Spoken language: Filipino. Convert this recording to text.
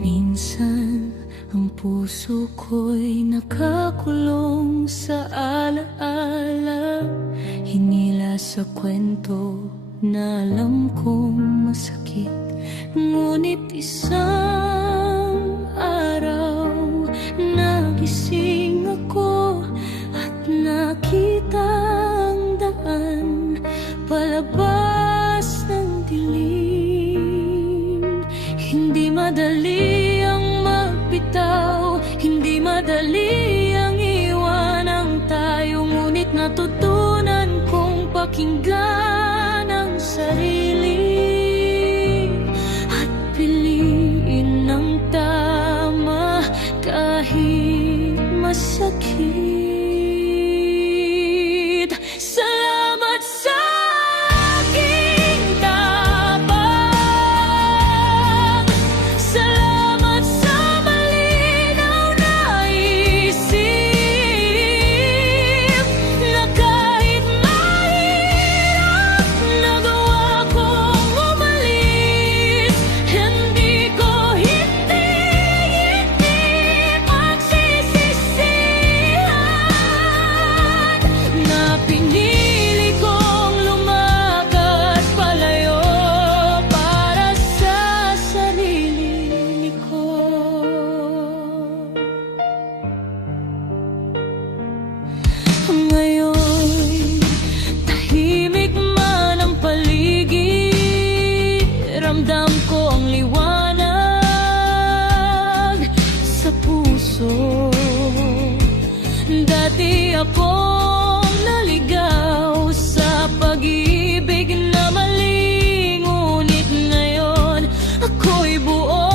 Minsan ang puso ko'y nakakulong sa alaala, hinila sa kwento na alam kong masakit. Ngunit isang araw nagising ako at nakita ang daan palabas ng dilim. Hindi madali ang magbitaw, hindi madali ang iwanang tayo, ngunit natutunan kong pakinggan ang sarili at piliin ang tama kahit masakit. Salamat sa aking tapang, salamat sa malinaw na isip, na kahit mahirap nagawa kong umalis. Hindi ko pagsisisihan na pinili kong lumakad palayo para sa sarili ko. Ngayon, tahimik man ang paligid, ramdam ko ang liwanag sa puso. Dati akong naligaw sa pag-ibig na mali, ngunit ngayon ako'y buo